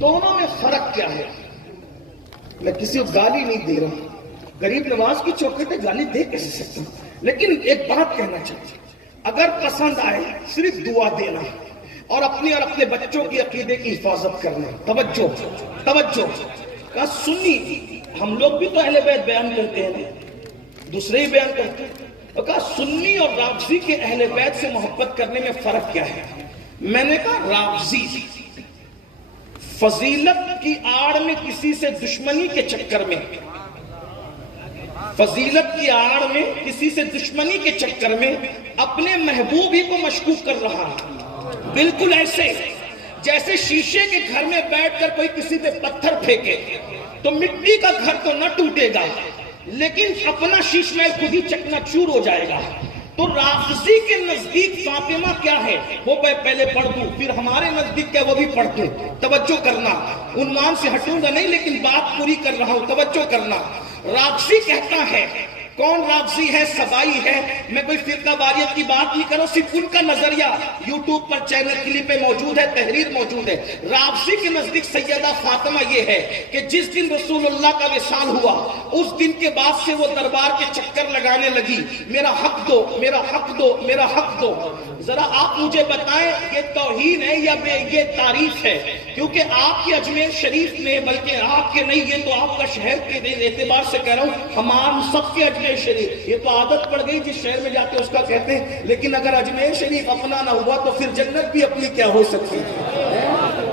دونوں میں فرق کیا ہے؟ میں کسی کو گالی نہیں دے رہا، غریب نواز کی چوکھٹ گالی دے کیسے سکتا ہوں، لیکن ایک بات کہنا چاہتا ہوں، اگر پسند آئے صرف دعا دینا اور اپنے اور اپنے بچوں کی عقیدے کی حفاظت کرنا۔ توجہ توجہ، کہا سنی، ہم لوگ بھی تو اہل بیت بیان کرتے ہیں، دوسرے ہی بیان کرتے ہیں، اور کہا سنی اور رافضی کے اہل بیت سے محبت کرنے میں فرق کیا ہے؟ میں نے کہا رافضی فضیلت کی آڑ میں کسی سے دشمنی کے چکر میں، فضیلت کی آڑ میں کسی سے دشمنی کے چکر میں اپنے محبوب ہی کو مشکوک کر رہا ہے، بالکل ایسے جیسے شیشے کے گھر میں بیٹھ کر کوئی کسی پہ پتھر پھینکے تو مٹی کا گھر تو نہ ٹوٹے گا لیکن اپنا شیش محل خود ہی چکنا چور ہو جائے گا۔ تو رافضی کے نزدیک فاطمہ کیا ہے وہ میں پہلے پڑھ دوں، پھر ہمارے نزدیک کیا وہ بھی پڑھ دوں، توجہ کرنا، عنوان سے ہٹوں گا نہیں لیکن بات پوری کر رہا ہوں، توجہ کرنا۔ رافضی کہتا ہے، کون رافضی ہے؟ سبائی ہے، میں کوئی فرقہ واریت کی بات نہیں کروں، صرف ان کا نظریہ یوٹیوب پر چینل کلپ پہ موجود ہے، تحریر موجود ہے۔ رافضی کے نزدیک سیدہ فاطمہ یہ ہے کہ جس دن رسول اللہ کا وصال ہوا اس دن کے بعد سے وہ دربار کے چکر لگانے لگی، میرا حق دو، میرا حق دو، میرا حق دو۔ ذرا آپ مجھے بتائیں یہ توہین ہے یا یہ تعریف ہے؟ کیونکہ آپ کے اجمیر شریف میں، بلکہ آپ کے نہیں، یہ تو آپ کا شہر کے اعتبار سے کہہ رہا ہوں، ہمارا سب کے اجمیر شریف، یہ تو عادت پڑ گئی جس شہر میں جاتے اس کا کہتے ہیں، لیکن اگر اجمیر شریف اپنا نہ ہوا تو پھر جنت بھی اپنی کیا ہو سکتی ہے؟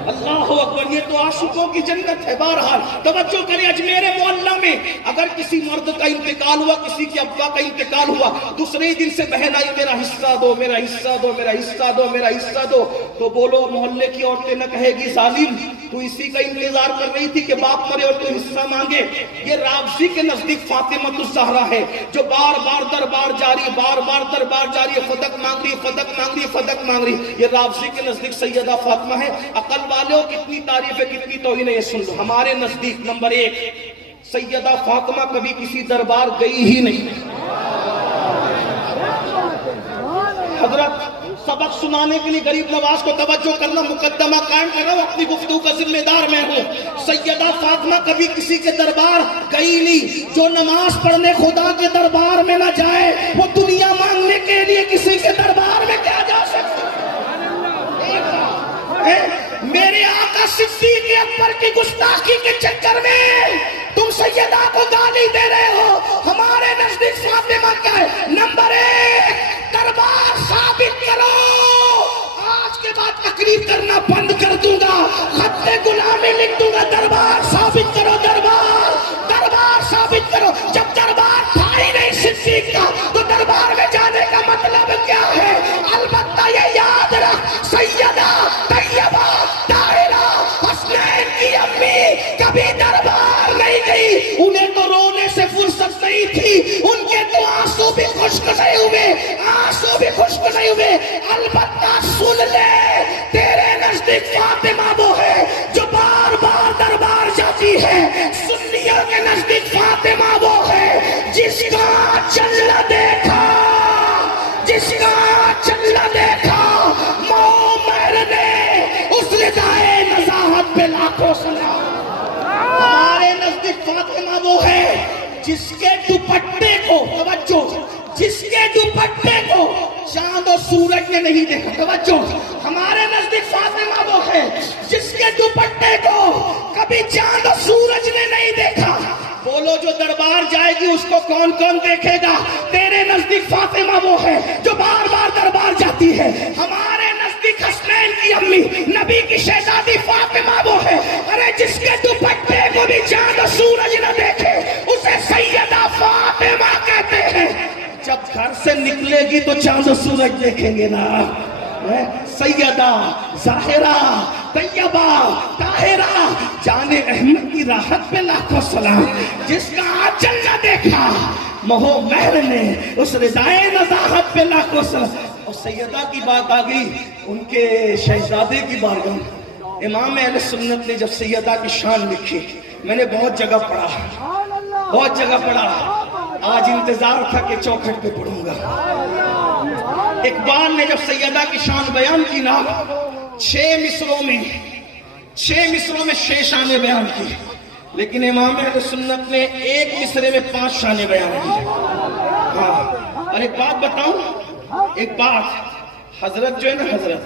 اللہ اکبر، یہ تو عاشقوں کی جنت ہے۔ بہرحال توجہ کریں، اجمیر معلیٰ میں اگر کسی مرد کا انتقال ہوا، کسی کے ابا کا انتقال ہوا، دوسرے ہی دن سے بہن آئی میرا حصہ دو، میرا حصہ دو، میرا حصہ دو، میرا حصہ دو، تو بولو محلے کی عورتیں نہ کہے گی ظالم تو اسی کا انتظار کر رہی تھی کہ باپ مرے اور تو حصہ مانگے۔ یہ رافضی کے نزدیک فاطمہ الزہرا ہے جو بار بار دربار جاری، بار بار دربار جاری، فدق مانگ رہی، فدق مانگ رہی، فدق مانگ رہی۔ یہ رافضی کے نزدیک سیدہ فاطمہ ہے۔ عقل والوں کتنی تعریف ہے، کتنی توہین ہے، یہ سن لو۔ ہمارے نزدیک نمبر 1 سیدہ فاطمہ کبھی کسی دربار گئی ہی نہیں، حضرت سبق سنانے کے لیے غریب نواز کو توجہ کرنا، مقدمہ قائم کر رہا ہوں، اپنی گفتگو کا ذمہ دار میں ہوں۔ سیدہ فاطمہ کبھی کسی کے دربار گئی نہیں، جو نماز پڑھنے خدا کے دربار میں نہ جائے وہ دنیا مانگنے کے لیے کسی کے دربار میں کیا جا سکتا؟ میرے آقا صدیق اکبر کی گستاخی کے چکر میں تم سیدہ کو گالی دے رہے ہو۔ ہمارے نزدیک فاطمہ کیا ہے؟ نمبر 1 دربار ثابت کرو۔ آج کے بعد تقریر کرنا بند کر دوں گا، خط غلامی لکھ دوں گا، دربار ثابت کرو، دربار ثابت کرو۔ جب دربار تھا ہی نہیں صدیق کا تو دربار میں جانے کا مطلب کیا ہے؟ البتہ یہ یاد رکھ، سیدہ طیبہ طاہرہ حسنین کی امی کبھی دربار نہیں گئی، انہیں تو رونے سے فرصت نہیں تھی، ان کے تو آنسو بھی خشک نہیں ہوئے، البتہ سن لے، تیرے نزدیک فاطمہ وہ ہے جو بار بار دربار جاتی ہے، سنیوں کے نزدیک فاطمہ وہ ہے جس کا چلنا دیکھا مومر نے اس ردائے نزاہت پہ لاکھوں سلام۔ ہمارے نزدیک فاطمہ وہ ہے جس کے دوپٹے کو، توجہ، جس کے دوپٹے کو چاند و سورج نے نہیں دیکھا، توجہ، ہمارے نزدیک فاطمہ وہ ہے جس کے دوپٹے کو کبھی چاند و سورج نے نہیں دیکھا۔ بولو جو دربار جائے گی اس کو کون کون دیکھے گا؟ تیرے نزدیک فاطمہ وہ ہے جو بار بار دربار جاتی ہے، ہمارے نزدیک حسنین کی امی نبی کی شہزادی فاطمہ وہ ہے، ارے جس کے دوپٹے کو بھی چاند و سورج نہ دیکھے اسے سیدہ فاطمہ کہتے ہیں۔ جب گھر سے نکلے گی تو چاند و سورج دیکھیں گے نا۔ سیدہ ظاہرہ طیبہ طاہرہ جان احمد کی راحت پہ لاکھوں سلام، جس کا آنچل نہ دیکھا مہو مہر نے اس ردائے نزاہت پہ لاکھوں سلام۔ اور سیدہ کی بات آ گئی ان کے شہزادے کی بارگاہ میں، امام اہل سنت نے جب سیدہ کی شان لکھی، میں نے بہت جگہ پڑھا، آج انتظار تھا کہ چوکھٹ پہ پڑھوں گا۔ اقبال نے جب سیدہ کی شان بیان کی نا، 6 مصروں میں 6 شانیں بیان کی، لیکن امام اہل سنت نے 1 مصرے میں 5 شانیں بیان کی۔ ہاں، اور ایک بات بتاؤں، حضرت جو ہے نا، حضرت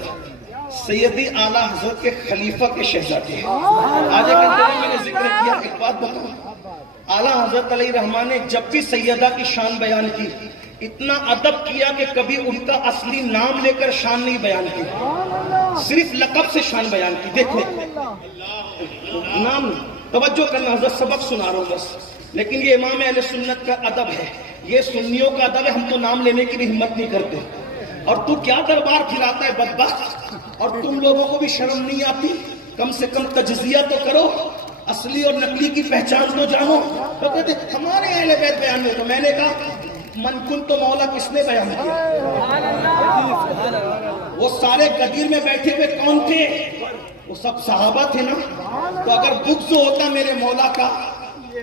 سیدی اعلیٰ حضرت کے خلیفہ کے شہزادے ہیں۔ آج ایک انتظار میں نے ذکر کیا، ایک بات بتاؤں، اعلیٰ حضرت علیہ الرحمٰن نے جب بھی سیدہ کی شان بیان کی اتنا ادب کیا کہ کبھی ان کا اصلی نام لے کر شان نہیں بیان کی، صرف لقب سے شان بیان کی۔ دیکھو نام، توجہ کرنا، حضرت سبق سنا رہا ہوں بس، لیکن یہ امام اہل سنت کا ادب ہے، یہ سنیوں کا ادب ہے، ہم تو نام لینے کی بھی ہمت نہیں کرتے۔ اور تو کیا دربار پھراتا ہے بدبخت، اور تم لوگوں کو بھی شرم نہیں آتی؟ کم سے کم تجزیہ تو کرو، اصلی اور نقلی کی پہچان تو جانو۔ تو کہتے ہمارے اہل بیت بیان میں، تو میں نے کہا من کن تو مولا کس نے بیان کیا؟ وہ سارے غدیر میں بیٹھے ہوئے کون تھے؟ وہ سب صحابہ تھے نا۔ تو اگر بغض ہوتا میرے مولا کا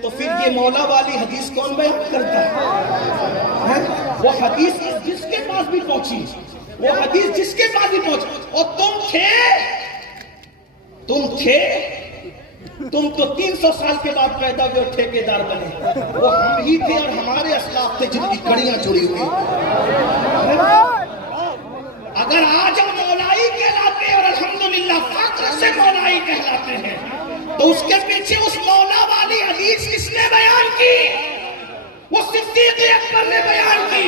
تو پھر یہ مولا والی حدیث کون بیان کرتا ہے؟ وہ حدیث جس کے پاس بھی پہنچی، وہ حدیث جس کے پاس بھی پہنچی، اور تم تھے تم تو 300 سال کے بعد پیدا ہوئے اور ٹھیکیدار بنے، وہ ہم ہی تھے اور ہمارے اسلاف تھے جن کی کڑیاں جڑی ہوئی۔ اگر آج ہم مولائی کہلاتے ہیں اور الحمدللہ فخر سے مولائی کہلاتے ہیں، تو اس کے پیچھے اس مولا والی حدیث کس نے بیان کی؟ وہ صدیق اکبر نے بیان کی،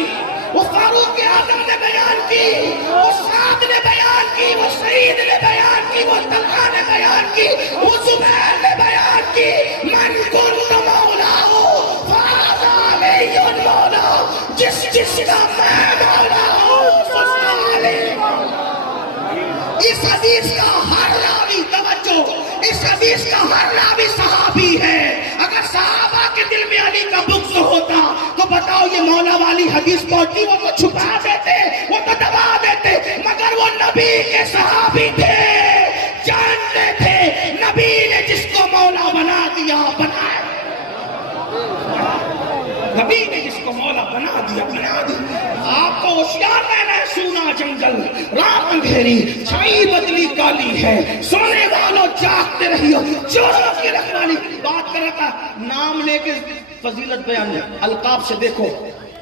وہ فاروق اعظم نے بیان کی، وہ سعد نے بیان کی، وہ سعید نے بیان کی، وہ طلحہ نے بیان کی، وہ زبیر نے بیان کی۔ من کنت مولا فہذا علی مولا، جس کا میں مولا ہوں اس کا علی مولا۔ اس حدیث کا ہر راوی، توجہ، اس حدیث کا ہر راوی صحابی ہے۔ اگر صحابہ کے دل میں علی کا بغض ہوتا تو بتاؤ یہ مولا والی حدیث پہنچی، وہ تو چھپا دیتے، وہ تو دبا دیتے، مگر وہ نبی کے صحابی تھے، جانتے تھے نبی نے جس کو مولا بنا دیا، نبی نے جس کو مولا بنا دیا بنا دیا۔ آپ کو ہوشیار رہنا ہے، سونا جنگل رات اندھیری چھائی بدلی کالی ہے، سونے والوں جاگتے رہیو چوروں کی رکھوالی۔ بات کر رہا تھا نام لے کے فضیلت بیان ہے، القاب سے دیکھو،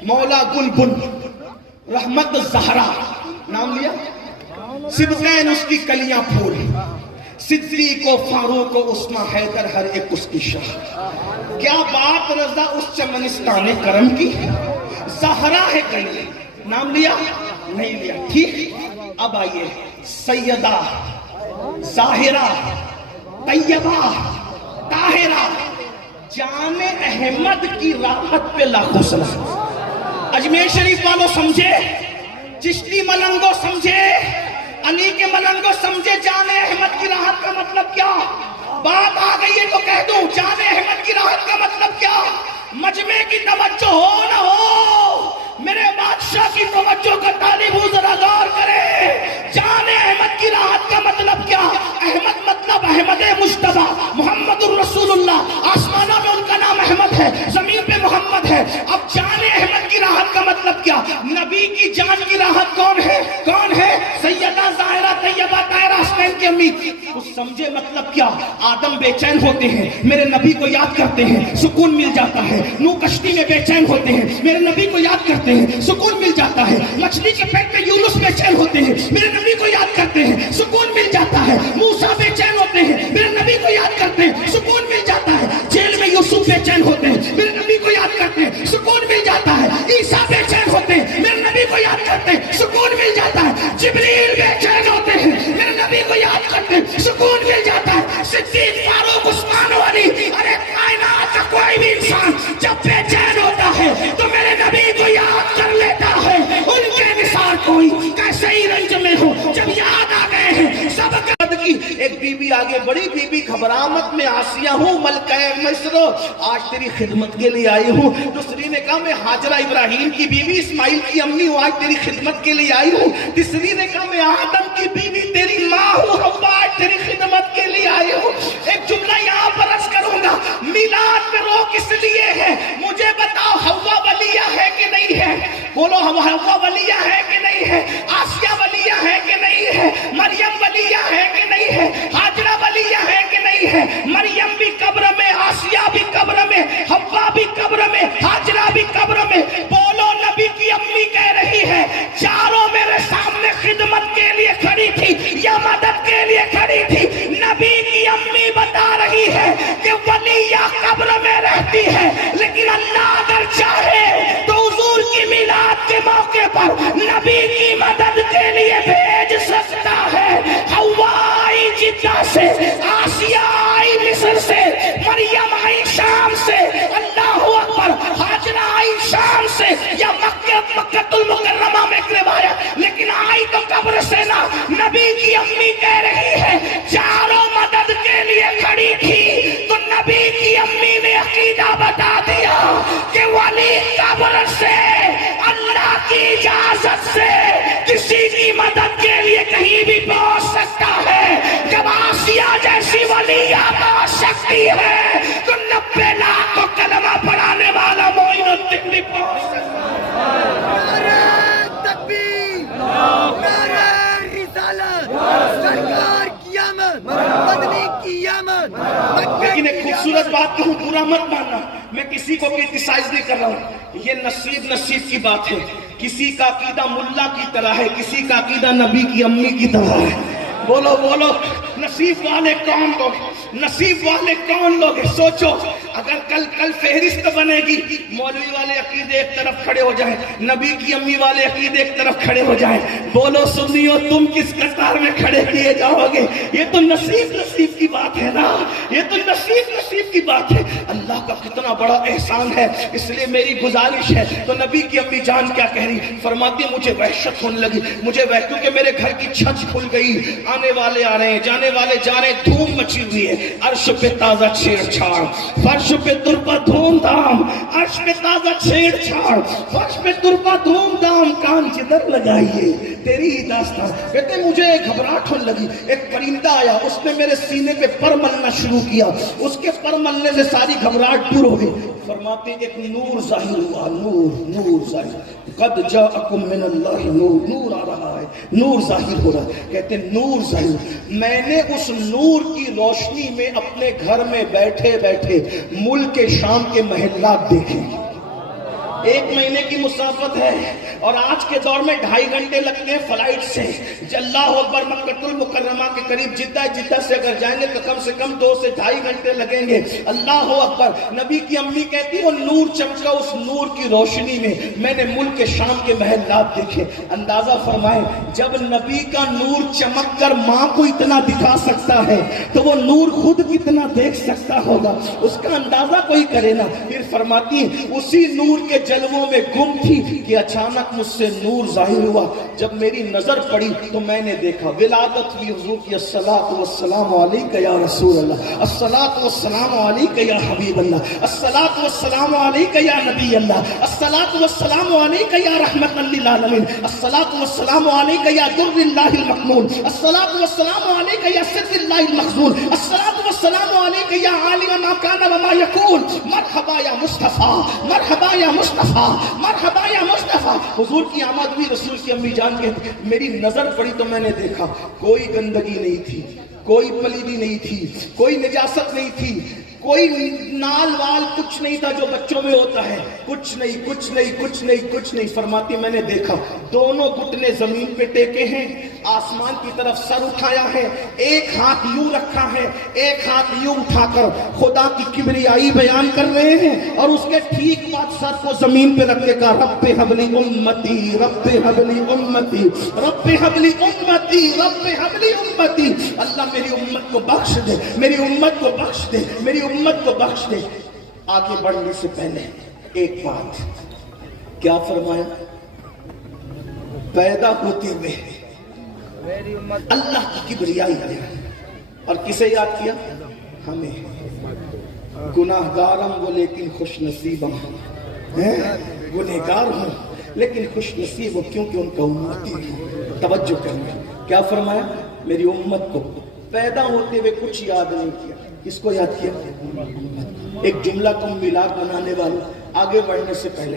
مولا گلبن، رحمت زہرا، نام لیا، صدقین اس کی کلیاں پھول، صدیق و فاروق و عثمان حیدر ہر ایک اس کی شاہ۔ کیا بات رضا اس چمنستان کرم کی، زہرا ہے کلی، نام لیا نہیں لیا، ٹھیک۔ اب آئیے سیدہ ظاہرہ طیبہ طاہرہ جان احمد کی راحت پہ لاکھوں سلام۔ اجمیر شریف والوں سمجھے، چشتی ملنگو سمجھے، علی کے ملنگو سمجھے جان احمد کی راحت کا مطلب کیا؟ بات آ گئی ہے تو کہہ دوں، جان احمد کی راحت کا مطلب کیا؟ مجمع کی توجہ ہو نہ ہو، میرے بادشاہ کی توجہ کا طالب ہوں، ذرا غور کرے۔ جان احمد کی راحت کا مطلب کیا؟ احمد مطلب احمد مجتبی محمد الرسول اللہ، آسمانوں میں ان کا نام احمد ہے، زمین پہ محمد ہے۔ اب جان احمد کی راحت کا مطلب کیا؟ نبی کی جان کی راحت کون ہے؟ کون ہے؟ سیدہ ظاہرہ طیبہ طاہرہ حسنین کی امی۔ کچھ سمجھے مطلب کیا؟ آدم بے چین ہوتے ہیں، میرے نبی کو یاد کرتے ہیں، سکون مل جاتا ہے۔ نوح کشتی میں بے چین ہوتے ہیں، میرے نبی کو یاد کرتے ہیں، سکون مل جاتا ہے۔ مچھلی کے پیٹ میں یونس بے چین ہوتے ہیں، میرے نبی کو یاد کرتے ہیں، سکون مل جاتا ہے۔ موسیٰ بے چین ہوتے ہیں، میرے نبی کو یاد کرتے ہیں، سکون مل جاتا ہے۔ جیل میں یوسف بے چین ہوتے ہیں، میرے نبی کو یاد کرتے ہیں، سکون مل جاتا ہے۔ عیسیٰ بے چین ہوتے ہیں، میرے نبی کو یاد کرتے ہیں، سکون مل جاتا ہے۔ جبریل بے چین ہوتے ہیں، میرے نبی کو یاد کرتے ہیں، سکون مل جاتا ہے۔ صدیق فاروق عثمان علی، ارے کائنات کا کوئی بھی انسان جب بے چین ہوتا ہے تو میرے نبی کو یاد کر لیتا ہے۔ ان کے مثال کوئی کیسے ہی رنج میں ہو، جب یاد آ گئے ہیں سب کی۔ ایک بی بی آگے بڑی، بی بی گھبرامت میں آسیہ ہوں ملکہ مصر، آج تیری خدمت کے لیے آئی ہوں۔ دوسری نے کہا میں ہاجرہ ابراہیم کی بیوی اسماعیل کی امی ہوں، آج تیری خدمت کے لیے آئی ہوں۔ تیسری نے کہا میں آدم کی بیوی تیری ماں ہوں، حوا آج تیری خدمت کے لیے آئی ہوں۔ ایک جملہ یہاں پر عرض کروں گا، میلاد میں رو کس لیے ہے؟ مجھے بتاؤ، حوا ولیہ ہے کہ نہیں ہے؟ بولو حوا ولیہ ہے کہ نہیں ہے؟ آسیہ ولیہ ہے کہ نہیں ہے؟ مریم ولیہ ہے کہ نہیں ہے؟ ہاجرہ ولیہ ہے کہ نہیں ہے؟ مریم بھی قبر میں، آسیہ بھی قبر میں، حوا بھی قبر میں، ہاجرہ بھی قبر میں۔ بولو نبی کی امی کہہ رہی ہے چاروں میرے سامنے خدمت کے لیے کھڑی تھی یا مدد کے لیے کھڑی تھی۔ نبی کی امی بتا رہی ہے کہ ولیہ قبر میں رہتی ہے، لیکن اللہ اگر چاہے تو حضور کی میلاد کے موقع پر نبی کی مدد کے لیے بھیج سکتا ہے۔ حوا آئی جدہ سے، آسیہ آئی مصر سے، مریم آئی شام سے، اللہ اکبر، ہاجرہ آئی شام سے یا مکہ المکرمہ میں ایک روایت، لیکن آئی تو قبر سے نا۔ نبی کی امی کہہ رہی ہے چاروں مدد کے لیے کھڑی تھی، تو نبی کی امی نے عقیدہ بتا دیا کہ ولی قبر سے اللہ کی اجازت سے کسی کی مدد کے لیے کہیں بھی پہنچ سکتا ہے۔ جب آسیہ جیسی ولیہ پہنچ سکتی ہے تو 90 لاکھ کو کلمہ پڑھانے والا معین الدین بھی پہنچ سکتا ہے۔ نعرہ تکبیر، نعرہ رسالت، سرکار کی آمد، مدنی کی آمد۔ لیکن ایک خوبصورت بات کہوں، برا مت ماننا، میں کسی کو کرٹیسائز نہیں کر رہا ہوں، یہ نصیب کی بات ہے۔ کسی کا عقیدہ ملا کی طرح ہے، کسی کا عقیدہ نبی کی امی کی طرح ہے۔ بولو بولو، نصیب والے کون لوگ، نصیب والے کون لوگ ہیں؟ سوچو، اگر کل فہرست بنے گی، مولوی والے عقیدے ایک طرف کھڑے ہو جائیں، نبی کی امی والے عقیدے ایک طرف کھڑے ہو جائیں، بولو سنیو تم کس قطار میں کھڑے کیے جاؤ گے؟ یہ تو نصیب کی بات ہے نا، یہ تو نصیب کی بات ہے۔ اللہ کا کتنا بڑا احسان ہے، اس لیے میری گزارش ہے۔ تو نبی کی امی جان کیا کہہ رہی؟ فرماتی مجھے وحشت ہونے لگی، کیونکہ میرے گھر کی چھت کھل گئی، آنے والے آ رہے ہیں، جانے والے جا رہے, دھوم مچی ہوئی ہے, عرش پہ تازہ چھیڑ چھاڑ, فرش پہ ترپا دھوم دھام, عرش پہ تازہ چھیڑ چھاڑ, فرش پہ ترپا دھوم دھام, کان جدھر لگائیے تیری ہی داستان. کہتے مجھے ایک گھبراہٹ ہونے لگی, ایک پرندہ آیا, اس نے میرے سینے پہ پر ملنا شروع کیا, اس کے پر ملنے سے ساری گھبراہٹ دور ہو گئی. فرماتے ایک نور ظاہر ہوا, نور ظاہر, قد جاءکم من اللہ نور, نور آ رہا ہے, نور ظاہر ہو رہا ہے. کہتے نور ظاہر, میں نے اس نور کی روشنی میں اپنے گھر میں بیٹھے بیٹھے ملک شام کے محلات دیکھے. 1 مہینے کی مسافت ہے اور آج کے دور میں 2.5 گھنٹے لگتے ہیں فلائٹ سے. اللہ اکبر, مکہ المکرمہ کے قریب جدہ سے اگر جائیں گے تو کم سے کم 2 سے 2.5 گھنٹے لگیں گے. اللہ اکبر. نبی کی امی کہتی ہے وہ نور چمکا, اس نور کی روشنی میں نے ملک شام کے محلات دیکھے. اندازہ فرمائیں جب نبی کا نور چمک کر ماں کو اتنا دکھا سکتا ہے تو وہ نور خود کتنا دیکھ سکتا ہوگا, اس کا اندازہ کوئی کرے نا. پھر فرماتی اسی نور کے جلووں میں گم تھی کہ اچانک مجھ سے نور ظاہر ہوا. جب میری نظر پڑی تو میں نے دیکھا ولادت لی حضور کی, الصلاۃ والسلام علیک یا رسول اللہ, الصلاۃ والسلام علیک یا حبیب اللہ, الصلاۃ والسلام علیک یا نبی اللہ, الصلاۃ والسلام علیک یا رحمت للعالمین, الصلاۃ والسلام علیک یا در اللہ المکنون, الصلاۃ والسلام علیک یا سر اللہ المخزون, الصلاۃ والسلام علیک یا عالم ما کان وما یکون. مرحبا یا مصطفیٰ, مرحبا یا مصطفیٰ, مرحبا یا مصطفیٰ. حضور کی آمد ہوئی, رسول کی امی جان کہتی میری نظر پڑی تو میں نے دیکھا کوئی گندگی نہیں تھی, کوئی پلیدی نہیں تھی, کوئی نجاست نہیں تھی, کوئی نال وال کچھ نہیں تھا جو بچوں میں ہوتا ہے, کچھ نہیں کچھ نہیں کچھ نہیں کچھ نہیں. فرماتی میں نے دیکھا دونوں گھٹنے زمین پہ ٹیکے ہیں, آسمان کی طرف سر اٹھایا ہے, ایک ہاتھ یوں رکھا ہے, ایک ہاتھ یوں اٹھا کر خدا کی کبریائی بیان کر رہے ہیں, اور اس کے ٹھیک بعد سر کو زمین پہ رکھ کے کہا رب حبلی امتی, رب حبلی امتی, رب حبلی امتی, رب حبلی امتی. اللہ میری امت کو بخش دے, میری امت کو بخش دے, میری امت کو بخش دے. آگے بڑھنے سے پہلے ایک بات کیا فرمایا, پیدا ہوتے ہوئے اللہ کی کبریائی ہے, اور کسے یاد کیا, ہمیں. گناہگار ہم وہ لیکن خوش نصیب ہم, گنہگار ہوں لیکن خوش نصیب ہوں کیونکہ ان کا امتی ہوں. توجہ کرنا, کیا فرمایا, میری امت کو پیدا ہوتے ہوئے کچھ یاد نہیں کیا. کس کو یاد کیا؟ ایک جملہ کو ملاک بنانے والوں. آگے بڑھنے سے پہلے